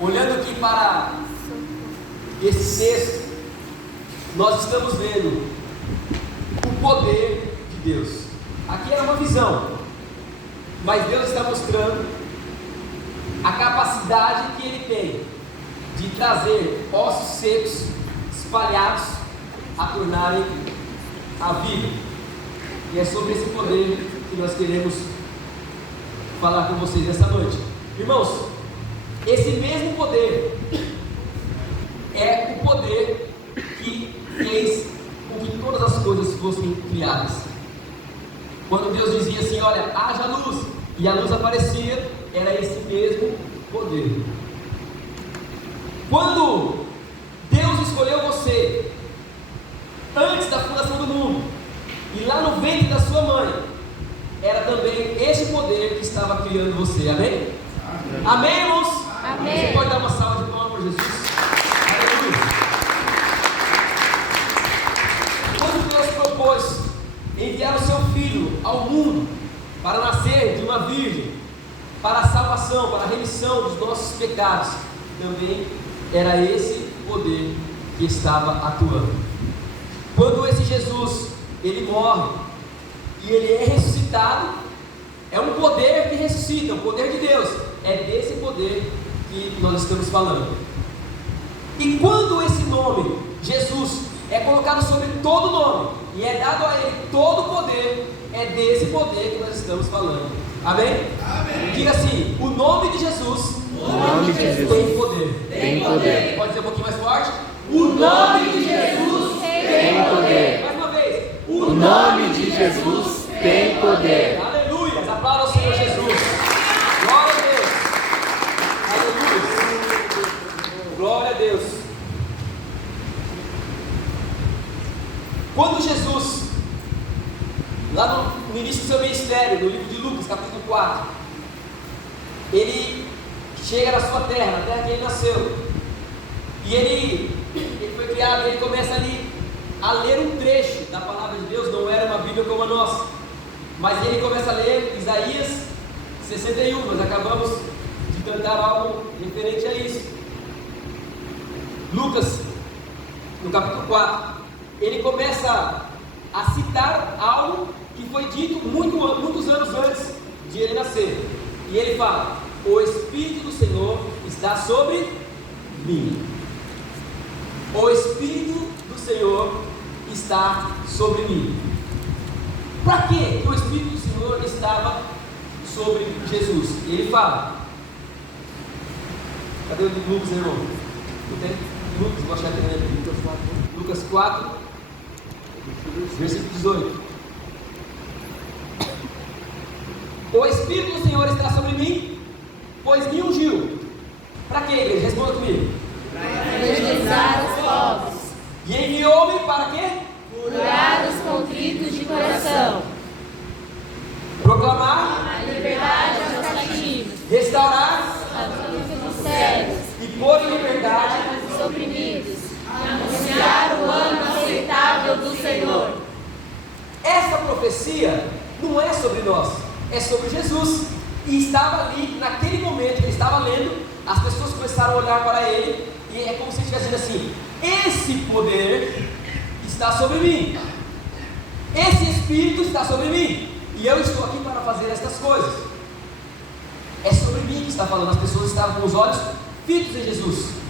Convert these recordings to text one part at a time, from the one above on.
Olhando aqui para esse texto, nós estamos vendo o poder de Deus. Aqui era uma visão, mas Deus está mostrando a capacidade que Ele tem de trazer ossos secos, espalhados, a tornarem a vida. E é sobre esse poder que nós queremos falar com vocês essa noite. Irmãos, esse mesmo poder é o poder que fez com que todas as coisas fossem criadas. Quando Deus dizia assim: olha, haja luz, e a luz aparecia, era esse mesmo poder. Quando Deus escolheu você antes da fundação do mundo, e lá no ventre da sua mãe, era também esse poder que estava criando você. Amém? Amém, amém, irmãos? Amém. Você pode dar uma salva de palmas para Jesus? Aleluia. Quando Deus propôs enviar o seu Filho ao mundo para nascer de uma virgem, para a salvação, para a remissão dos nossos pecados, também era esse poder que estava atuando. Quando esse Jesus, ele morre e ele é ressuscitado, é um poder que ressuscita, um poder de Deus. É desse poder que nós estamos falando. E quando esse nome, Jesus, é colocado sobre todo nome e é dado a ele todo o poder, é desse poder que nós estamos falando. Amém? Amém. Diga assim: o nome de Jesus, tem poder. Tem poder. Pode dizer um pouquinho mais forte? O nome de Jesus tem poder. Mais uma vez. O nome de Jesus tem poder. Aleluia. Aplauda ao Senhor Jesus. Glória a Deus. Aleluia. Glória a Deus. Quando Jesus, lá no início do seu ministério, no livro de Lucas, capítulo 4, ele chega na sua terra, na terra que ele nasceu, e ele foi criado, ele começa ali a ler um trecho da palavra de Deus. Não era uma Bíblia como a nossa, mas ele começa a ler Isaías 61, nós acabamos de cantar algo referente a isso. Lucas, no capítulo 4, ele começa a citar algo que foi dito muitos anos antes de ele nascer, e ele fala: o Espírito do Senhor está sobre mim. O Espírito do Senhor está sobre mim. Para que o Espírito do Senhor estava sobre Jesus? Ele fala. Cadê o de Lucas, irmão? Não tem? Lucas, vou achar aqui. Lucas 4, versículo 18. O Espírito do Senhor está sobre mim, pois me ungiu. Para que, igreja? Responda comigo. Para evangelizar os povos. E enviou-me para quê? Curar os contritos de coração. Proclamar A liberdade aos cativos. restaurar Os cegos. e pôr em liberdade Os oprimidos. Anunciar o ano aceitável do Senhor. Essa profecia não é sobre nós, é sobre Jesus. E estava ali, naquele momento, ele estava lendo, as pessoas começaram a olhar para ele, e é como se ele estivesse dizendo assim: esse poder está sobre mim, esse Espírito está sobre mim, e eu estou aqui para fazer estas coisas. É sobre mim que está falando. As pessoas estavam com os olhos fitos em Jesus.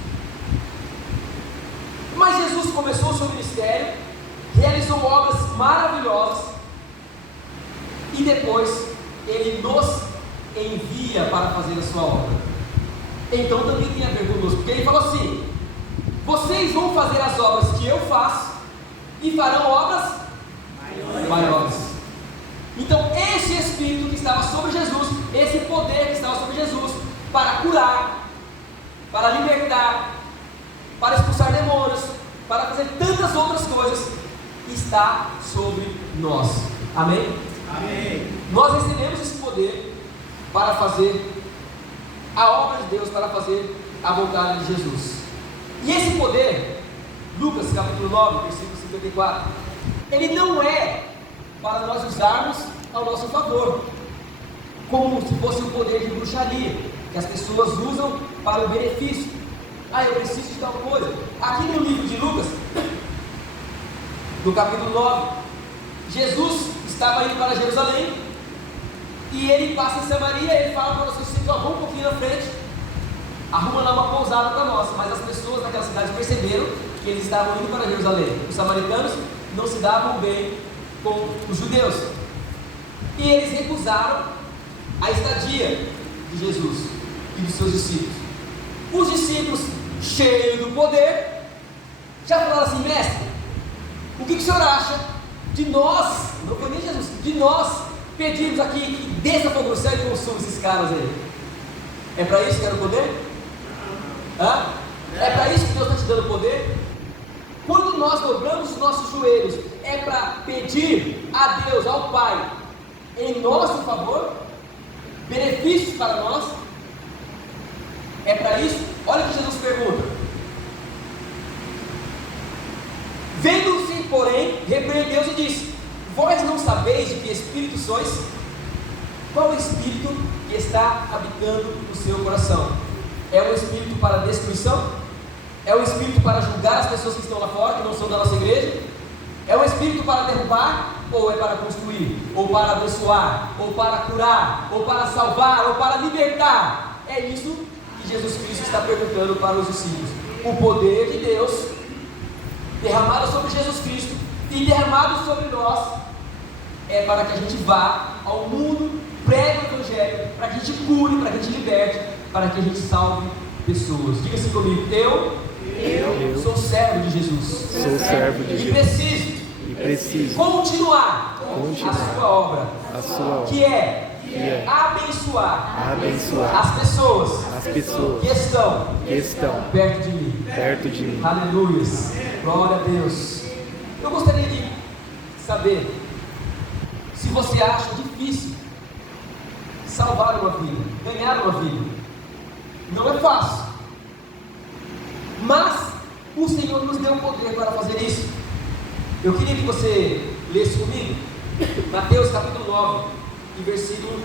Mas Jesus começou o seu ministério, realizou obras maravilhosas, e depois ele nos envia para fazer a sua obra. Então também tem a ver conosco, porque ele falou assim: vocês vão fazer as obras que eu faço e farão obras maiores. Então esse Espírito que estava sobre Jesus, esse poder que estava sobre Jesus, para curar, para libertar, para expulsar demônios, para fazer tantas outras coisas, está sobre nós. Amém? Amém. Nós recebemos esse poder para fazer a obra de Deus, para fazer a vontade de Jesus. E esse poder, Lucas capítulo 9, versículo 54, ele não é para nós usarmos ao nosso favor, como se fosse um poder de bruxaria, que as pessoas usam para o benefício. Eu preciso de tal coisa. Aqui no livro de Lucas, no capítulo 9, Jesus estava indo para Jerusalém e ele passa em Samaria e ele fala para os seus discípulos: vamos um pouquinho na frente, arruma lá uma pousada para nós. Mas as pessoas daquela cidade perceberam que eles estavam indo para Jerusalém. Os samaritanos não se davam bem com os judeus e eles recusaram a estadia de Jesus e dos seus discípulos. Os discípulos, cheios do poder, já falaram assim: mestre, o que o senhor acha de nós, não foi nem Jesus, de nós pedirmos aqui que desça fogo do céu e consuma esses caras aí? É para isso que era o poder? É para isso que Deus está te dando poder? Quando nós dobramos os nossos joelhos, é para pedir a Deus, ao Pai, em nosso favor, benefícios para nós? É para isso? Olha o que Jesus pergunta: vendo-se, porém, repreendeu-os e disse: vós não sabeis de que espírito sois? Qual o espírito que está habitando o seu coração? É um espírito para destruição? É um espírito para julgar as pessoas que estão lá fora, que não são da nossa igreja? É um espírito para derrubar? Ou é para construir? Ou para abençoar? Ou para curar? Ou para salvar? Ou para libertar? É isso que Jesus Cristo está perguntando para os discípulos. O poder de Deus derramado sobre Jesus Cristo e derramado sobre nós é para que a gente vá ao mundo, pregue o Evangelho, para que a gente cure, para que a gente liberte, para que a gente salve pessoas. Diga assim comigo: eu sou servo de Jesus. Sou servo de Jesus. E preciso continuar a sua obra, que é abençoar as pessoas que estão perto de mim. Aleluia, glória a Deus. Eu gostaria de saber se você acha difícil salvar uma vida, ganhar uma vida. Não é fácil, mas o Senhor nos deu o poder para fazer isso. Eu queria que você lesse comigo Mateus capítulo 9 e versículo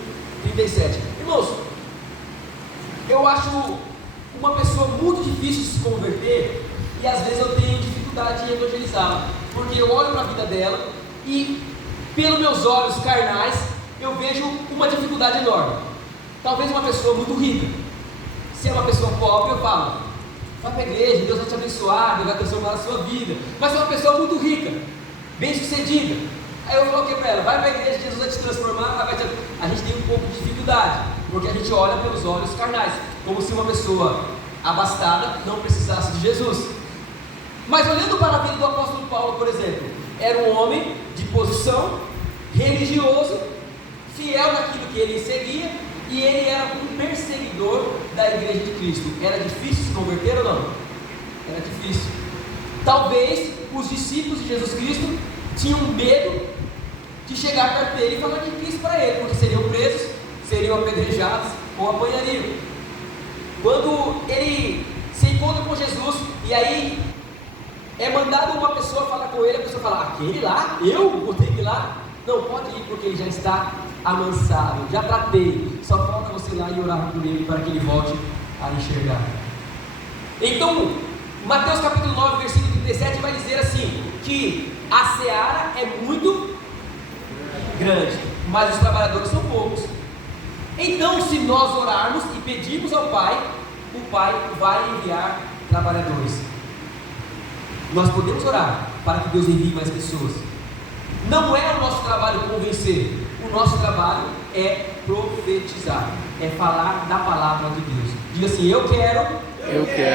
37. Irmãos, eu acho uma pessoa muito difícil de se converter, e às vezes eu tenho dificuldade em evangelizá-la, porque eu olho para a vida dela e, pelos meus olhos carnais, eu vejo uma dificuldade enorme. Talvez uma pessoa muito rica. Se é uma pessoa pobre, eu falo: vai para a igreja, Deus vai te abençoar, Deus vai transformar a sua vida. Mas se é uma pessoa muito rica, bem sucedida, aí eu falo o que para ela? Vai para a igreja, Jesus vai te transformar, A gente tem um pouco de dificuldade, porque a gente olha pelos olhos carnais, como se uma pessoa abastada não precisasse de Jesus. Mas olhando para a vida do apóstolo Paulo, por exemplo, era um homem de posição, religioso, fiel naquilo que ele seguia, e ele era um perseguidor da igreja de Cristo. Era difícil se converter ou não? Era difícil. Talvez os discípulos de Jesus Cristo tinham medo de chegar perto dele e falar de Cristo para ele, porque seriam presos, seriam apedrejados ou apanhariam. Quando ele se encontra com Jesus, e aí é mandado uma pessoa falar com ele, a pessoa fala: aquele lá? Eu botei ele lá? Não, pode ir, porque ele já está amansado, já tratei, só falta você ir lá e orar por ele para que ele volte a enxergar. Então, Mateus capítulo 9, versículo 37 vai dizer assim, que a seara é muito grande, mas os trabalhadores são poucos. Então, se nós orarmos e pedirmos ao Pai, o Pai vai enviar trabalhadores. Nós podemos orar para que Deus envie mais pessoas. Não é o nosso trabalho convencer, o nosso trabalho é profetizar, é falar da palavra de Deus. Diga assim: eu quero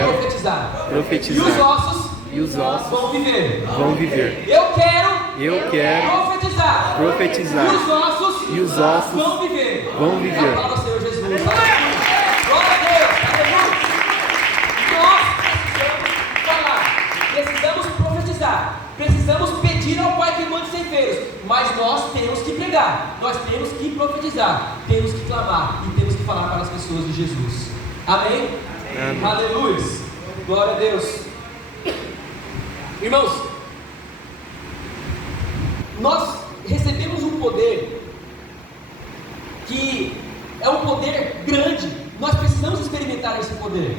profetizar. E os ossos vão viver. Eu quero profetizar. E os ossos vão viver. A palavra do Senhor Jesus. Glória a Deus. Nós precisamos falar, precisamos profetizar, precisamos pedir ao Pai que mande ceifeiros, mas nós temos que pregar, nós temos que profetizar, temos que clamar e temos que falar para as pessoas de Jesus. Amém? Aleluia. Glória a Deus. Irmãos, nós recebemos um poder que é um poder grande, nós precisamos experimentar esse poder.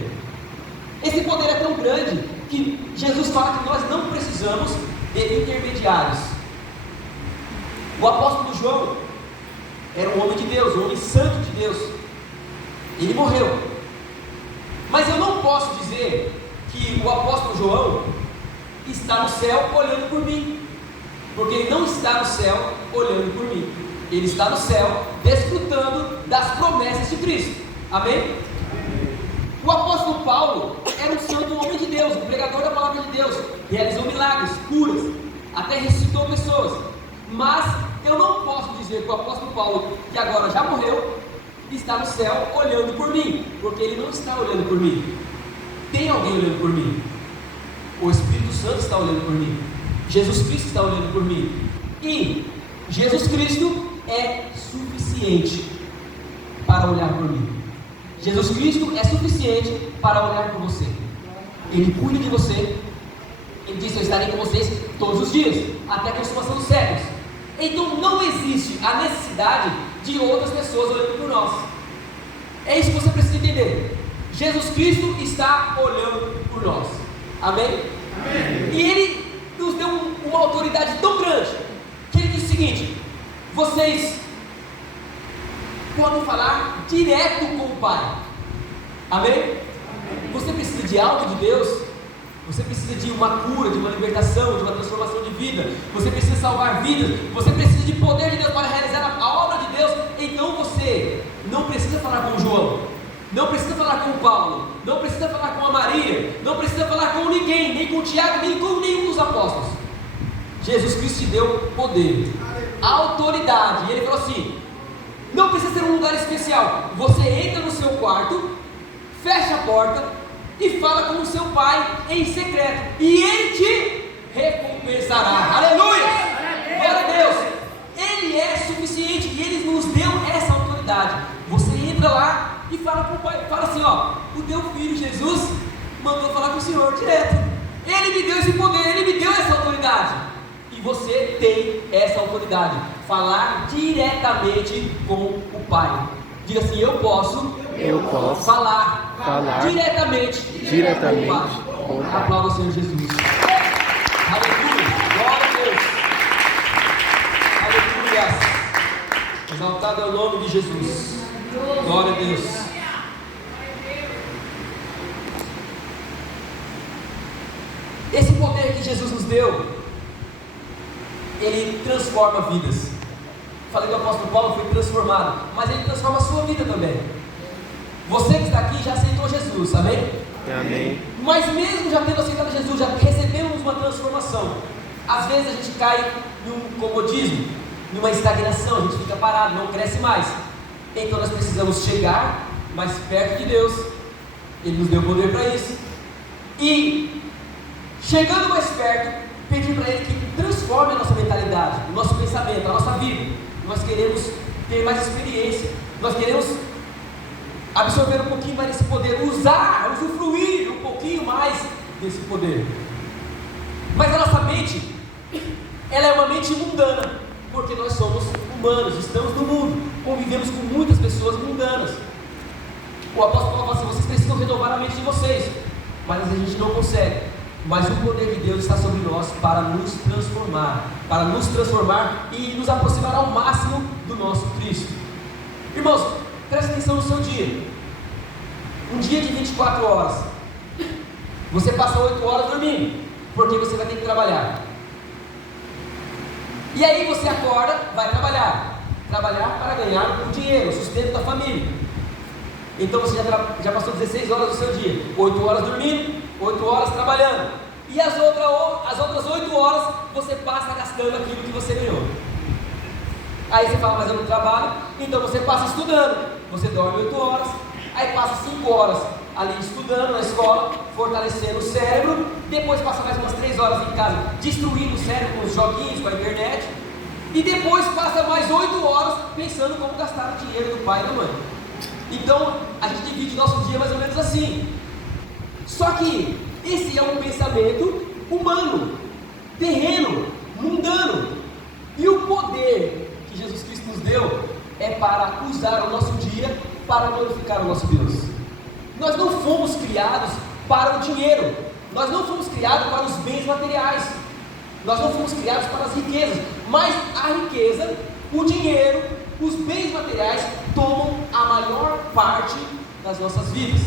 Esse poder é tão grande que Jesus fala que nós não precisamos de intermediários. O apóstolo João era um homem de Deus, um homem santo de Deus. Ele morreu. Mas eu não posso dizer que o apóstolo João está no céu olhando por mim, porque ele não está no céu olhando por mim. Ele está no céu desfrutando das promessas de Cristo. Amém? O apóstolo Paulo era um santo homem de Deus, um pregador da palavra de Deus, realizou milagres, curas, até ressuscitou pessoas. Mas eu não posso dizer que o apóstolo Paulo, que agora já morreu, está no céu olhando por mim, porque ele não está olhando por mim. Tem alguém olhando por mim. O Espírito Santo está olhando por mim. Jesus Cristo está olhando por mim. E Jesus Cristo é suficiente para olhar por mim. Jesus Cristo é suficiente para olhar por você. Ele cuida de você. Ele disse: eu estarei com vocês todos os dias, até a consumação dos séculos. Então não existe a necessidade de outras pessoas olhando por nós. É isso que você precisa entender. Jesus Cristo está olhando por nós. Amém? Amém. E Ele nos deu uma autoridade tão grande, que Ele diz o seguinte: vocês podem falar direto com o Pai. Amém? Amém? Você precisa de algo de Deus. Você precisa de uma cura, de uma libertação, de uma transformação de vida. Você precisa salvar vidas. Você precisa de poder de Deus para realizar a obra de Deus. Então você não precisa falar com o João, não precisa falar com o Paulo, não precisa falar com a Maria, não precisa falar com ninguém, nem com o Tiago, nem com nenhum dos apóstolos. Jesus Cristo te deu poder, autoridade. E Ele falou assim: não precisa ser um lugar especial. Você entra no seu quarto, fecha a porta e fala com o seu pai em secreto, e Ele te recompensará. Aleluia! Glória a Deus! Ele é suficiente e Ele nos deu essa autoridade. Você entra lá e fala com o pai, fala assim: ó, o teu filho Jesus mandou falar com o Senhor direto. Ele me deu esse poder, Ele me deu essa autoridade. E você tem essa autoridade, falar diretamente com o Pai. Diga assim: eu posso falar diretamente com o Pai. Aplauda o Senhor Jesus. Aleluia, glória a Deus. Aleluia. Exaltado é o nome de Jesus. Glória a Deus. Esse poder que Jesus nos deu, Ele transforma vidas. Falei do apóstolo Paulo, foi transformado, mas Ele transforma a sua vida também. Você que está aqui já aceitou Jesus, amém? Amém. Mas mesmo já tendo aceitado Jesus, já recebemos uma transformação. Às vezes a gente cai num comodismo, numa estagnação, a gente fica parado, não cresce mais. Então nós precisamos chegar mais perto de Deus. Ele nos deu poder para isso. E chegando mais perto, pedir para Ele que transforme a nossa mentalidade, o nosso pensamento, a nossa vida. Nós queremos ter mais experiência, nós queremos absorver um pouquinho mais desse poder, usufruir um pouquinho mais desse poder. Mas a nossa mente, ela é uma mente mundana, porque nós somos humanos, estamos no mundo, convivemos com muitas pessoas mundanas. O apóstolo Paulo fala assim: vocês precisam renovar a mente de vocês, mas a gente não consegue. Mas o poder de Deus está sobre nós para nos transformar e nos aproximar ao máximo do nosso Cristo. Irmãos, preste atenção no seu dia. Um dia de 24 horas, você passa 8 horas dormindo, porque você vai ter que trabalhar. E aí você acorda, vai trabalhar para ganhar o dinheiro, o sustento da família. Então você já passou 16 horas do seu dia, 8 horas dormindo, 8 horas trabalhando, e as outras 8 horas você passa gastando aquilo que você ganhou. Aí você fala: mas eu não trabalho. Então você passa estudando, você dorme 8 horas, aí passa 5 horas ali estudando na escola, fortalecendo o cérebro, depois passa mais umas 3 horas em casa destruindo o cérebro com os joguinhos, com a internet, e depois passa mais 8 horas pensando como gastar o dinheiro do pai e da mãe. Então a gente divide nosso dia mais ou menos assim. Só que esse é um pensamento humano, terreno, mundano. E o poder que Jesus Cristo nos deu é para usar o nosso dia para glorificar o nosso Deus. Nós não fomos criados para o dinheiro, nós não fomos criados para os bens materiais, nós não fomos criados para as riquezas, mas a riqueza, o dinheiro, os bens materiais tomam a maior parte das nossas vidas.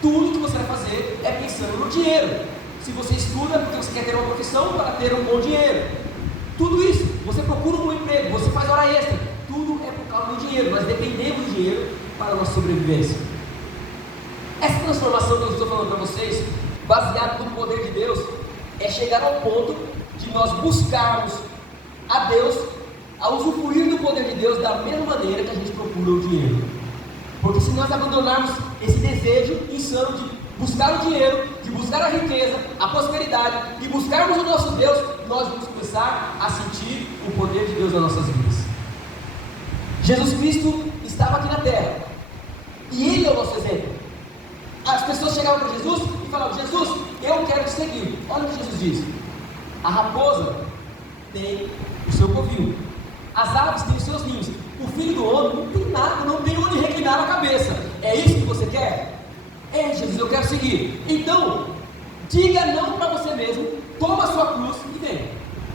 Tudo que você vai fazer é pensando no dinheiro. Se você estuda porque você quer ter uma profissão para ter um bom dinheiro, tudo isso, você procura um bom emprego, você faz hora extra, tudo é por causa do dinheiro. Nós dependemos do dinheiro para a nossa sobrevivência. Essa transformação que eu estou falando para vocês, baseada no poder de Deus, é chegar ao ponto de nós buscarmos a Deus, a usufruir do poder de Deus da mesma maneira que a gente procura o dinheiro. Porque se nós abandonarmos esse desejo insano de buscar o dinheiro, de buscar a riqueza, a prosperidade, de buscarmos o nosso Deus, nós vamos começar a sentir o poder de Deus nas nossas vidas. Jesus Cristo estava aqui na terra, e Ele é o nosso exemplo. As pessoas chegavam para Jesus e falavam: Jesus, eu quero te seguir. Olha o que Jesus diz: a raposa tem o seu covil, as aves têm os seus ninhos, o filho do homem não tem nada, não tem onde reclinar a cabeça. É isso que você quer? É, Jesus, eu quero seguir. Então, diga não para você mesmo, toma a sua cruz e vem.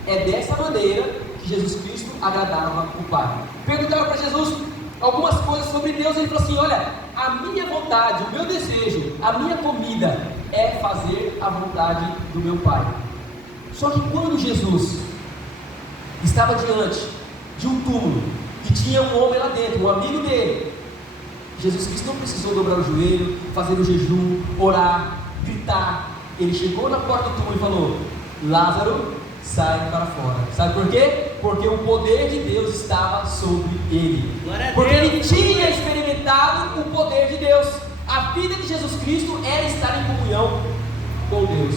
É dessa maneira que Jesus Cristo agradava o Pai. Perguntaram para Jesus algumas coisas sobre Deus, ele falou assim: olha, a minha vontade, o meu desejo, a minha comida é fazer a vontade do meu Pai. Só que quando Jesus estava diante de um túmulo e tinha um homem lá dentro, um amigo dele, Jesus Cristo não precisou dobrar o joelho, fazer o jejum, orar, gritar. Ele chegou na porta do túmulo e falou: Lázaro, sai para fora. Sabe por quê? Porque o poder de Deus estava sobre ele. Porque ele tinha experimentado o poder de Deus. A vida de Jesus Cristo era estar em comunhão com Deus.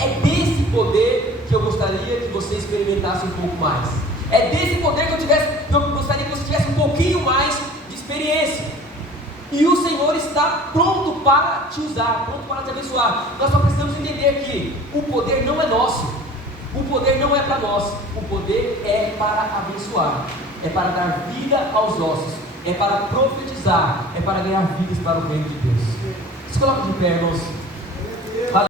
É desse poder que eu gostaria que você experimentasse um pouco mais. É desse poder que eu gostaria que você tivesse um pouquinho mais de experiência. E o Senhor está pronto para te usar, pronto para te abençoar. Nós só precisamos entender que o poder não é nosso, o poder não é para nós, o poder é para abençoar, é para dar vida aos ossos, é para profetizar, é para ganhar vidas para o reino de Deus. Se coloque de pé, irmãos.